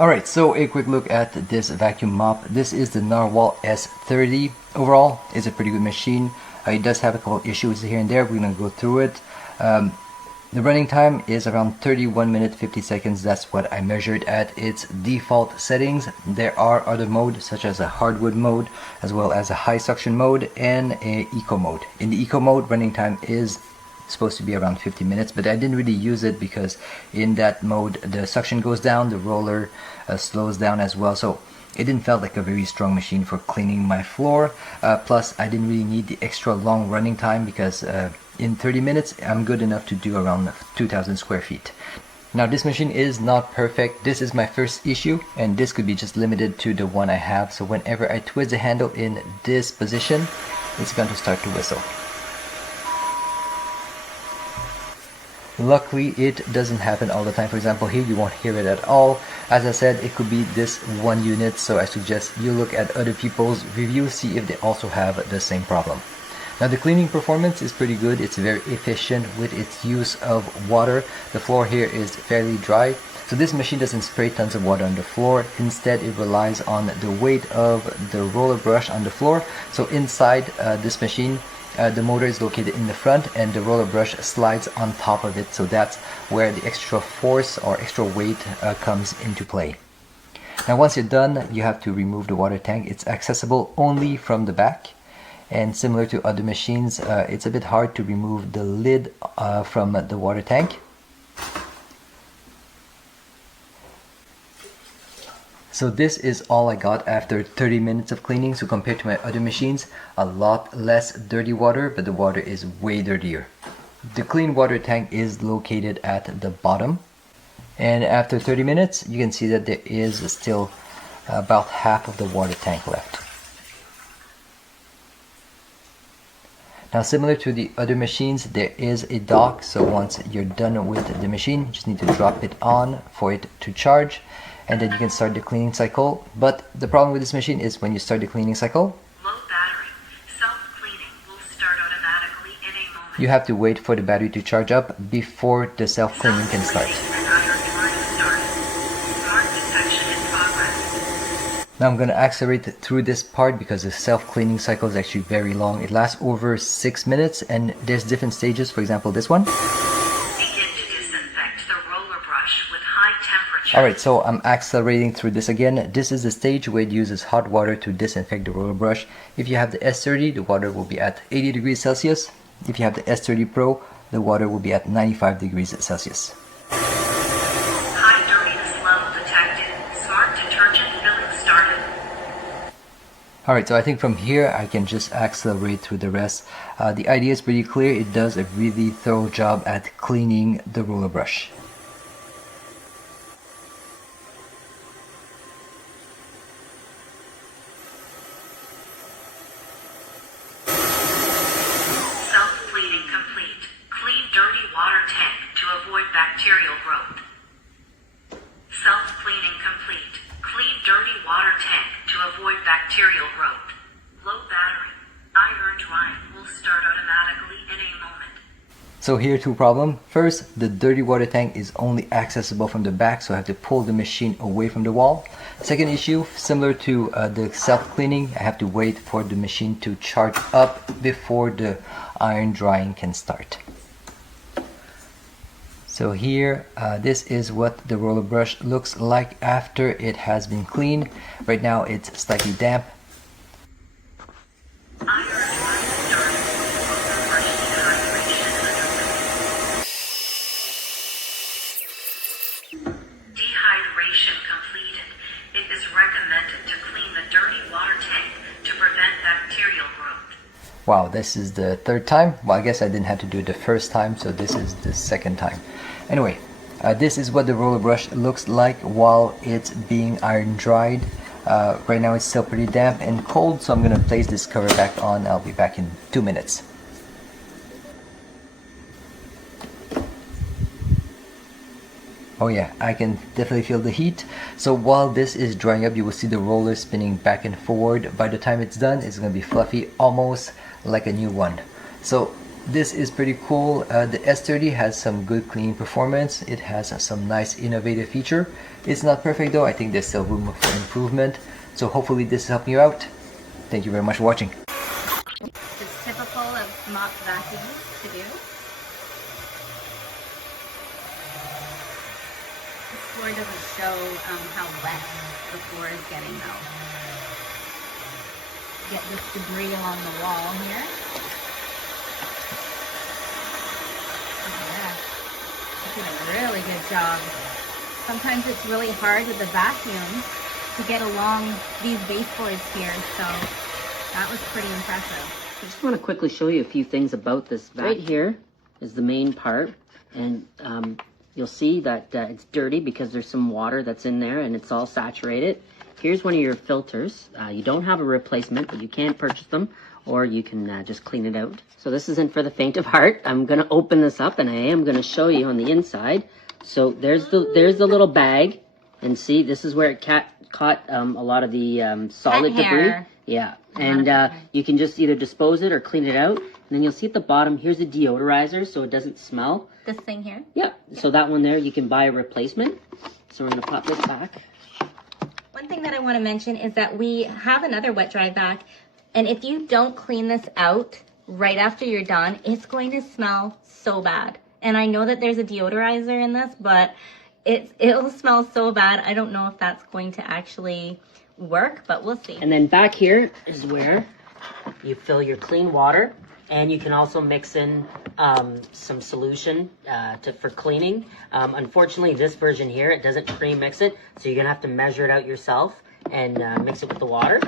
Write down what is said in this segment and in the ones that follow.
Alright, so a quick look at this vacuum mop. This is the Narwal S30. Overall, it's a pretty good machine. It does have a couple issues here and there. We're going to go through it. The running time is around 31 minutes 50 seconds. That's what I measured at its default settings. There are other modes such as a hardwood mode, as well as a high suction mode and a eco mode. In the eco mode, running time is supposed to be around 50 minutes, but I didn't really use it because in that mode the suction goes down, the roller slows down as well, so it didn't feel like a very strong machine for cleaning my floor. Plus I didn't really need the extra long running time because in 30 minutes I'm good enough to do around 2,000 square feet. Now this machine is not perfect. This is my first issue and this could be just limited to the one I have, so whenever I twist the handle in this position it's going to start to whistle. Luckily it doesn't happen all the time. For example, here you won't hear it at all. As I said, it could be this one unit, so I suggest you look at other people's reviews, see if they also have the same problem. Now the cleaning performance is pretty good. It's very efficient with its use of water. The floor here is fairly dry, so this machine doesn't spray tons of water on the floor. Instead it relies on the weight of the roller brush on the floor. So inside this machine, the motor is located in the front and the roller brush slides on top of it, so that's where the extra force or extra weight comes into play. Now once you're done, you have to remove the water tank. It's accessible only from the back, and similar to other machines, it's a bit hard to remove the lid from the water tank. So this is all I got after 30 minutes of cleaning. So compared to my other machines, a lot less dirty water, but the water is way dirtier. The clean water tank is located at the bottom, and after 30 minutes you can see that there is still about half of the water tank left. Now similar to the other machines, there is a dock, so once you're done with the machine you just need to drop it on for it to charge, and then you can start the cleaning cycle. But the problem with this machine is when you start the cleaning cycle, low battery, self-cleaning will start automatically in a moment. You have to wait for the battery to charge up before the self-cleaning can start. Now I'm going to accelerate through this part because the self-cleaning cycle is actually very long. It lasts over 6 minutes and there's different stages. For example, this one. Alright, so I'm accelerating through this again. This is the stage where it uses hot water to disinfect the roller brush. If you have the S30, the water will be at 80 degrees Celsius. If you have the S30 Pro, the water will be at 95 degrees Celsius. High dirtiness level detected. Smart detergent filling started. Alright, so I think from here I can just accelerate through the rest. The idea is pretty clear. It does a really thorough job at cleaning the roller brush. Bacterial growth. Self-cleaning complete. Clean dirty water tank to avoid bacterial growth. Low battery. Iron drying will start automatically in a moment. So here two problems. First, the dirty water tank is only accessible from the back, so I have to pull the machine away from the wall. Second issue, similar to the self-cleaning, I have to wait for the machine to charge up before the iron drying can start. So here, this is what the roller brush looks like after it has been cleaned. Right now it's slightly damp. Dehydration completed. It is recommended to clean the dirty water tank to prevent bacterial growth. Wow, this is the third time. Well, I guess I didn't have to do it the first time, so this is the second time. Anyway, this is what the roller brush looks like while it's being iron dried. Right now it's still pretty damp and cold, so I'm going to place this cover back on. I'll be back in 2 minutes. Oh yeah, I can definitely feel the heat. So while this is drying up, you will see the roller spinning back and forward. By the time it's done, it's going to be fluffy, almost like a new one. So This is pretty cool. The S30 has some good cleaning performance. It has some nice innovative feature. It's not perfect though. I think there's still room for improvement. So hopefully this is helping you out. Thank you very much for watching. It's typical of mop vacuums to do. This floor doesn't show how wet the floor is getting though. Get this debris along the wall here. Yeah, did a really good job. Sometimes it's really hard with the vacuum to get along these baseboards here, so that was pretty impressive. I just want to quickly show you a few things about this vac. Right here is the main part, and you'll see that it's dirty because there's some water that's in there and it's all saturated. Here's one of your filters. You don't have a replacement, but you can purchase them, or you can just clean it out. So this isn't for the faint of heart. I'm going to open this up and I am going to show you on the inside. So there's the little bag, and see, this is where it caught a lot of the solid debris. Yeah, and you can just either dispose it or clean it out. And then you'll see at the bottom, here's a deodorizer so it doesn't smell. This thing here? Yeah, so that one there, you can buy a replacement. So we're going to pop this back. One thing that I want to mention is that we have another wet dry vac, and if you don't clean this out right after you're done, it's going to smell so bad. And I know that there's a deodorizer in this, but it'll smell so bad. I don't know if that's going to actually work, but we'll see. And then back here is where you fill your clean water, and you can also mix in some solution for cleaning. Unfortunately, this version here, it doesn't pre-mix it, so you're gonna have to measure it out yourself and mix it with the water.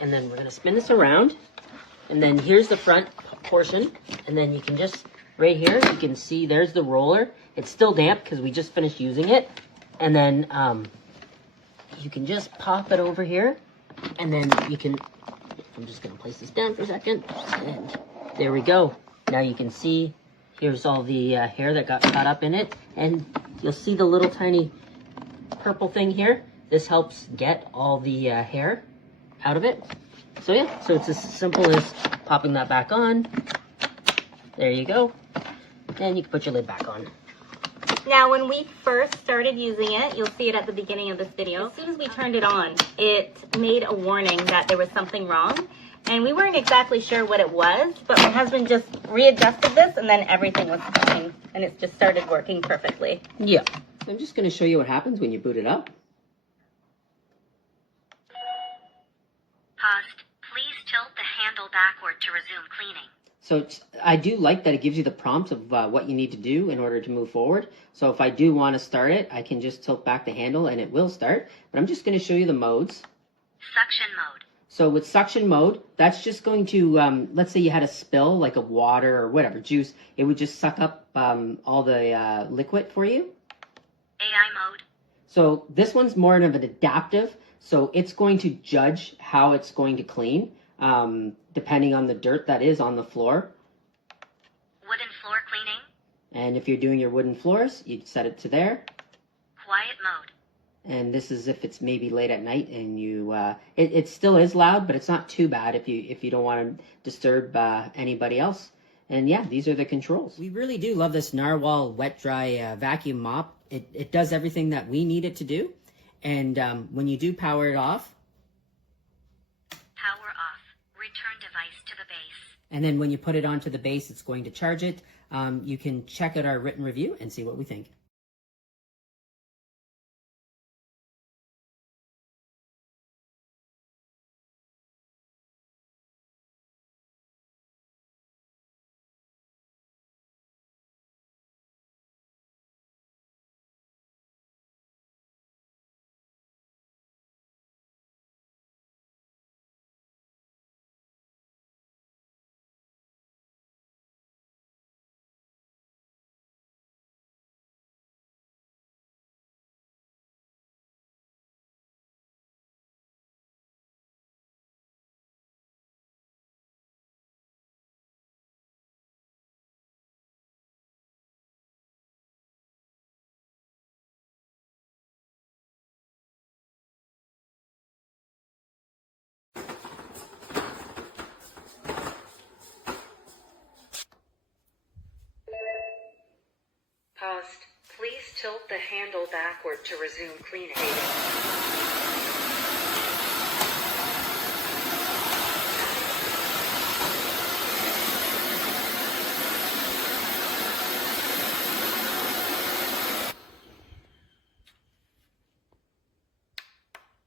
And then we're gonna spin this around, and then here's the front portion, and then you can just, right here, you can see there's the roller. It's still damp because we just finished using it. And then you can just pop it over here, and then you can, I'm just gonna place this down for a second, and there we go. Now you can see, here's all the hair that got caught up in it, and you'll see the little tiny purple thing here. This helps get all the hair out of it. So yeah, so it's as simple as popping that back on. There you go. And you can put your lid back on. Now, when we first started using it, you'll see it at the beginning of this video. As soon as we turned it on, it made a warning that there was something wrong. And we weren't exactly sure what it was, but my husband just readjusted this and then everything was fine. And it just started working perfectly. Yeah. I'm just going to show you what happens when you boot it up. Paused. Please tilt the handle backward to resume cleaning. So I do like that it gives you the prompt of what you need to do in order to move forward. So if I do want to start it, I can just tilt back the handle and it will start. But I'm just going to show you the modes. Suction mode. So with suction mode, that's just going to, let's say you had a spill, like of water or whatever, juice. It would just suck up all the liquid for you. AI mode. So this one's more of an adaptive. So it's going to judge how it's going to clean, depending on the dirt that is on the floor. Wooden floor cleaning. And if you're doing your wooden floors, you'd set it to there. Quiet mode. And this is if it's maybe late at night and you, it still is loud, but it's not too bad if you don't want to disturb anybody else. And yeah, these are the controls. We really do love this Narwal wet dry vacuum mop. It does everything that we need it to do. And when you do power it off. Power off. Return device to the base. And then when you put it onto the base, it's going to charge it. You can check out our written review and see what we think. Paused. Please tilt the handle backward to resume cleaning.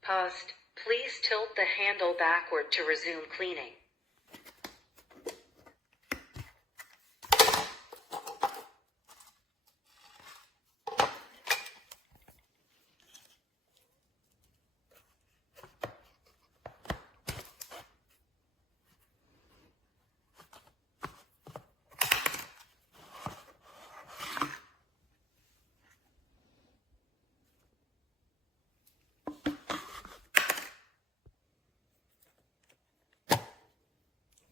Paused. Please tilt the handle backward to resume cleaning.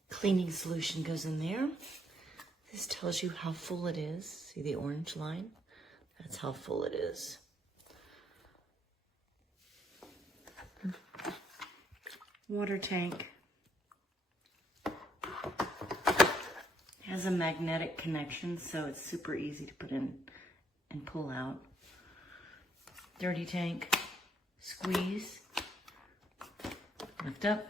Cleaning solution goes in there. This tells you how full it is. See the orange line? That's how full it is. Water tank. Has a magnetic connection, so it's super easy to put in and pull out. Dirty tank. Squeeze. Lift up.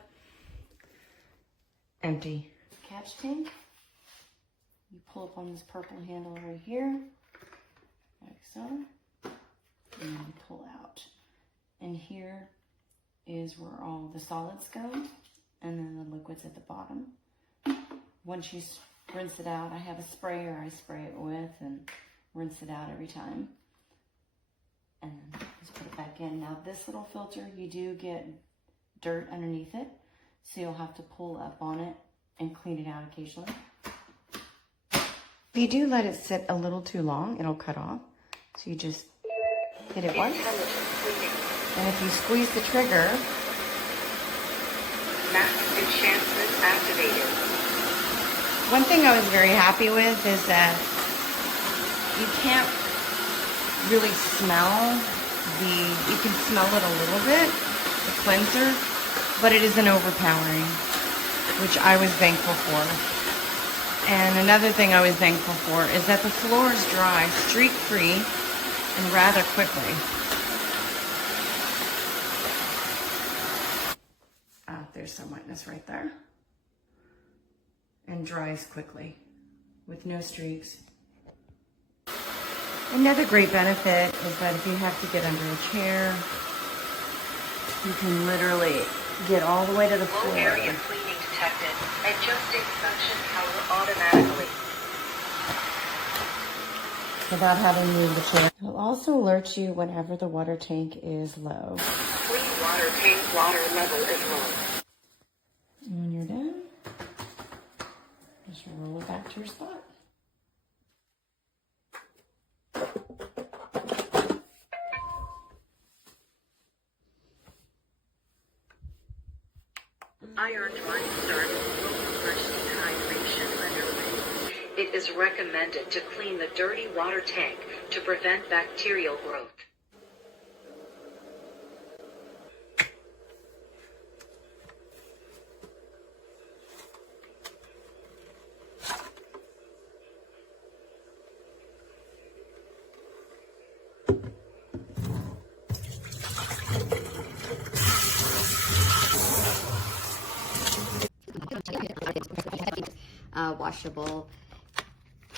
Empty. Catch tank. You pull up on this purple handle right here, like so, and you pull out. And here is where all the solids go, and then the liquids at the bottom. Once you rinse it out, I have a sprayer I spray it with and rinse it out every time. And then just put it back in. Now this little filter, you do get dirt underneath it, so you'll have to pull up on it and clean it out occasionally. If you do let it sit a little too long, it'll cut off. So you just hit it once. And if you squeeze the trigger, Max enchantment activated. one thing I was very happy with is that you can't really smell you can smell it a little bit, the cleanser, but it isn't overpowering, which I was thankful for. And another thing I was thankful for is that the floors dry streak-free and rather quickly. There's some wetness right there. And dries quickly with no streaks. Another great benefit is that if you have to get under a chair, you can literally get all the way to the floor. Low area cleaning detected. Adjusting suction power automatically. Without having to move the chair. It'll also alert you whenever the water tank is low. Clean water tank water level is low. And when you're done, just roll it back to your spot. Iron drying started. Emergency hydration underway. It is recommended to clean the dirty water tank to prevent bacterial growth. Washable,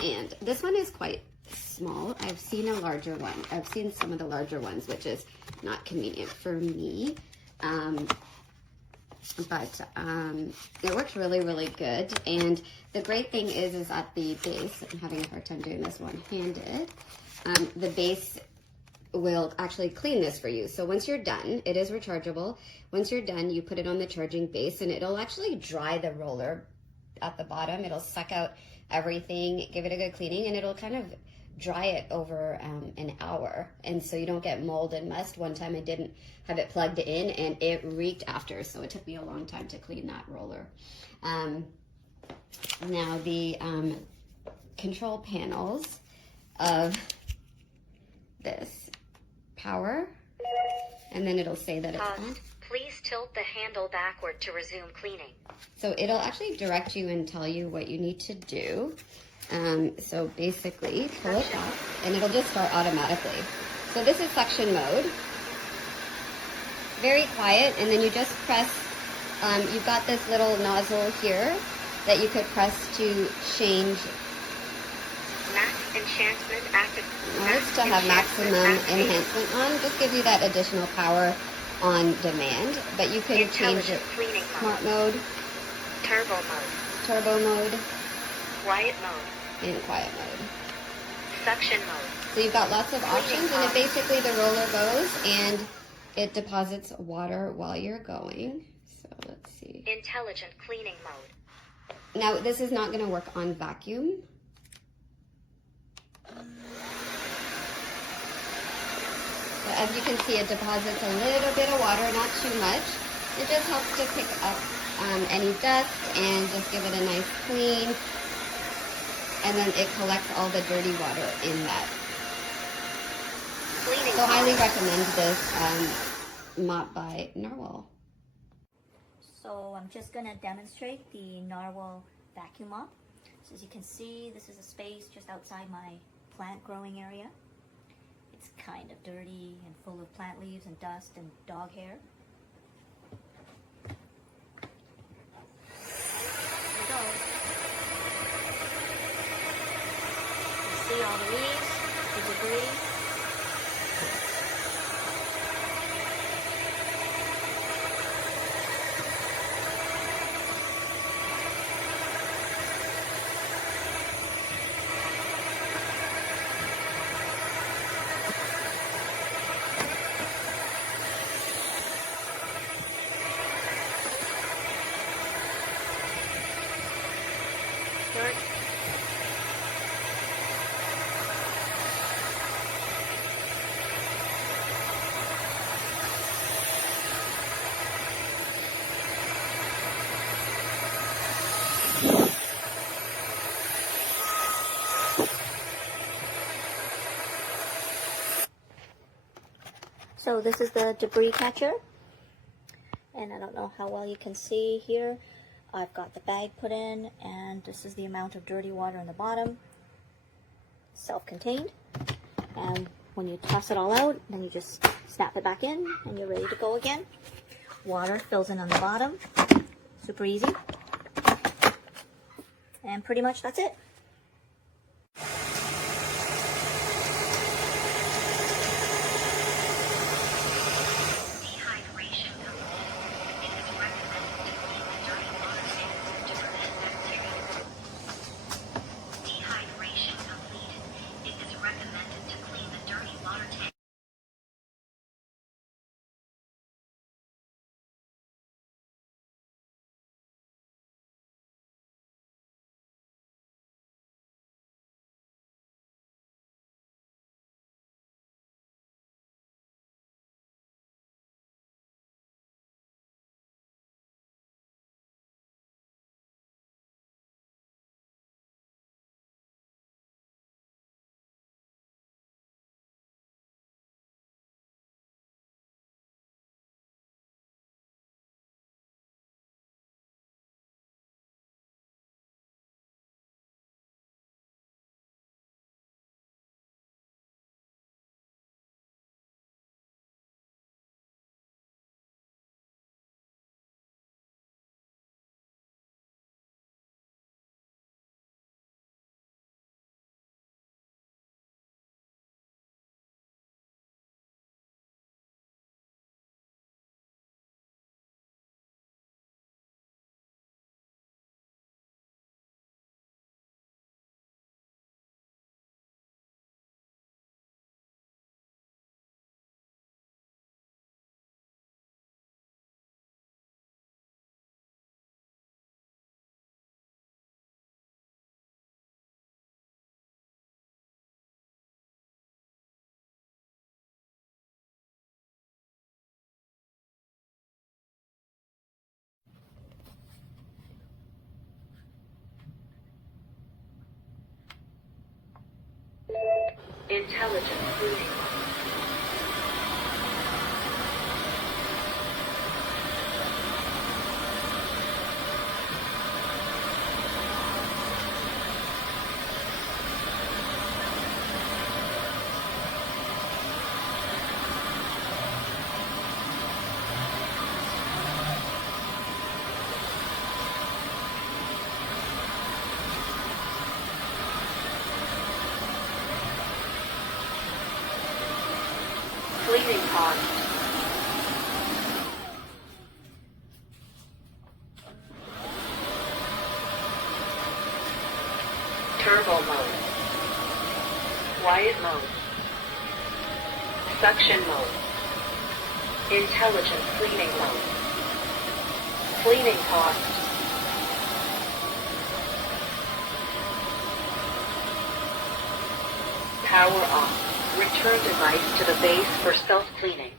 and this one is quite small. I've seen a larger one. I've seen some of the larger ones, which is not convenient for me, but it works really, really good. And the great thing is at the base, I'm having a hard time doing this one-handed, the base will actually clean this for you. So once you're done, it is rechargeable. Once you're done, you put it on the charging base, and it'll actually dry the roller at the bottom. It'll suck out everything, give it a good cleaning, and it'll kind of dry it over an hour. And so you don't get mold and must. One time I didn't have it plugged in and it reeked after, so it took me a long time to clean that roller. Now the control panels of this power, and then it'll say that it's on. Please tilt the handle backward to resume cleaning. So it'll actually direct you and tell you what you need to do. So basically, pull it back, and it'll just start automatically. So this is suction mode. Very quiet, and then you just press, you've got this little nozzle here that you could press to change. Max enhancement active. It's to have maximum enhancement on, just gives you that additional power on demand. But you can change it. Cleaning Smart mode, turbo mode, quiet mode, and quiet mode. suction mode. So you've got lots of options, and it basically the roller goes and it deposits water while you're going. So let's see. Intelligent cleaning mode. Now this is not going to work on vacuum. But as you can see, it deposits a little bit of water, not too much. It just helps to pick up any dust and just give it a nice clean. And then it collects all the dirty water in that. So highly recommend this mop by Narwal. So I'm just gonna demonstrate the Narwal vacuum mop. So as you can see, this is a space just outside my plant growing area. It's kind of dirty and full of plant leaves and dust and dog hair. There we go. You see all the leaves, the debris. Dirt. So this is the debris catcher, and I don't know how well you can see here. I've got the bag put in, and this is the amount of dirty water in the bottom, self-contained. And when you toss it all out, then you just snap it back in, and you're ready to go again. Water fills in on the bottom, super easy. And pretty much that's it. Dehydration complete. It is recommended to clean the dirty water tanks to prevent bacteria. Dehydration completed. It is recommended to clean the dirty water tank. Intelligent cleaning. Cleaning cost. Turbo mode. Quiet mode. Suction mode. Intelligent cleaning mode. Cleaning cost. Power off. Return device to the base for self-cleaning.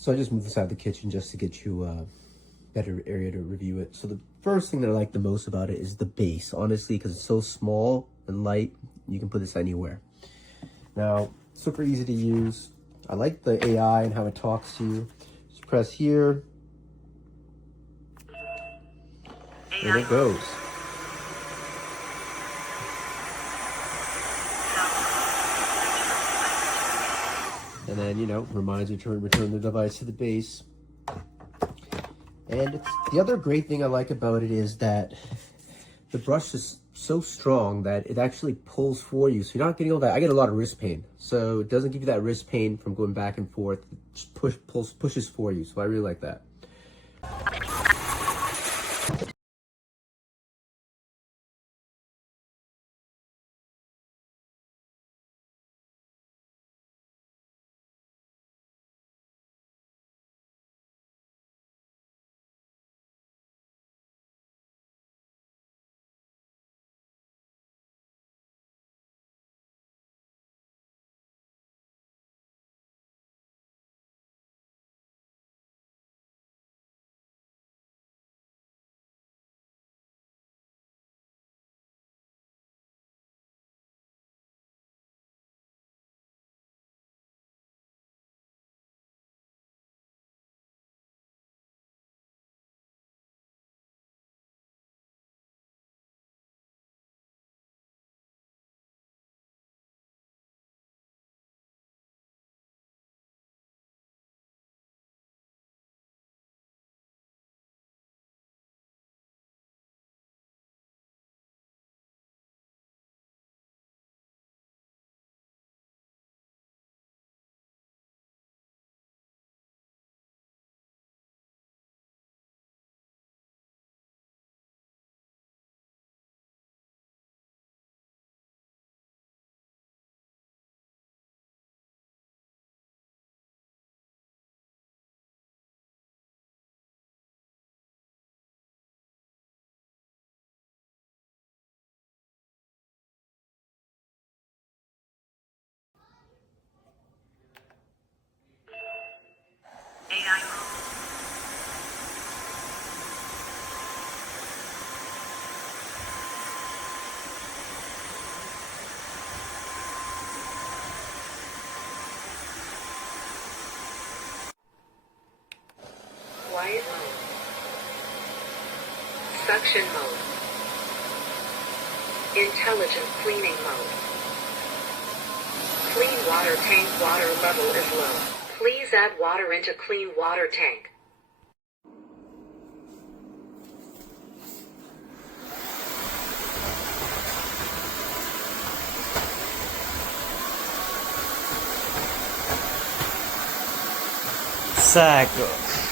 So I just moved inside the kitchen just to get you a better area to review it. So the first thing that I like the most about it is the base, honestly, because it's so small and light, you can put this anywhere. Now, super easy to use. I like the AI and how it talks to you. Just press here, and it goes. And then, you know, reminds you to return the device to the base. And the other great thing I like about it is that the brush is so strong that it actually pulls for you. So you're not getting all that. I get a lot of wrist pain. So it doesn't give you that wrist pain from going back and forth. It just pushes for you. So I really like that. Quiet mode. Suction mode. Intelligent cleaning mode. Clean water tank water level is low. Please add water into clean water tank. Saco.